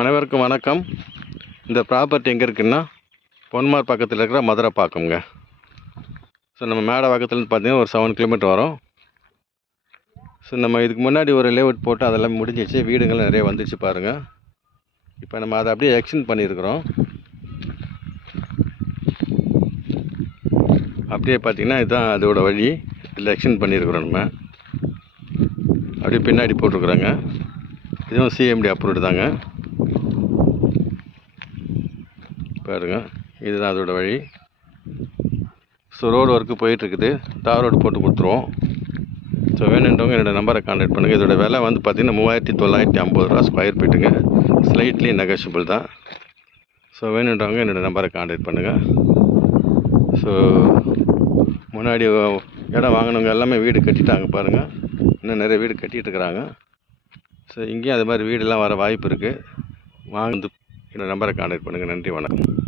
அனைவருக்கும் வணக்கம். இந்த ப்ராப்பர்ட்டி எங்கே இருக்குன்னா பொன்மார் பக்கத்தில் இருக்கிற மதுரை பாக்கம்ங்க. ஸோ நம்ம மேடவாக்கத்துலேருந்து பார்த்தீங்கன்னா ஒரு 7 கிலோமீட்டர் வரும். ஸோ நம்ம இதுக்கு முன்னாடி ஒரு லேஅவுட் போட்டு அதெல்லாம் முடிஞ்சிச்சு, வீடுகள் நிறைய வந்துச்சு பாருங்கள். இப்போ நம்ம அதை அப்படியே எக்ஸ்டெண்ட் பண்ணியிருக்கிறோம். அப்படியே பார்த்திங்கன்னா இதுதான் அதோட வழி. இதில் எக்ஸ்டெண்ட் பண்ணியிருக்கிறோம். நம்ம அப்படியே பின்னாடி போட்டிருக்குறோங்க. இதுவும் சிஎம்டி அப்ரூவ்டு தாங்க. பாருங்க, இதுதான் அதோட வழி. ஸோ ரோடு ஒர்க்கு போயிட்டுருக்குது. தார் ரோடு போட்டு கொடுத்துருவோம். ஸோ வேணுன்றவங்க என்னோடய நம்பரை கான்டாக்ட் பண்ணுங்கள். இதோட விலை வந்து பார்த்திங்கன்னா 3950 ரூபா ஸ்கொயர் ஃபீட்டுங்க. ஸ்லைட்லி நெகோஷியபிள் தான். ஸோ வேணுன்றவங்க என்னோடய நம்பரை கான்டாக்ட் பண்ணுங்கள். ஸோ முன்னாடி இடம் வாங்கினவங்க எல்லாமே வீடு கட்டிட்டாங்க பாருங்கள். இன்னும் நிறைய வீடு கட்டிகிட்டு இருக்கிறாங்க. ஸோ இங்கேயும் அது மாதிரி வீடெல்லாம் வர வாய்ப்பு இருக்குது. வாங்க, என்னோடய நம்பரை கான்டாக்ட் பண்ணுங்கள். நன்றி, வணக்கம்.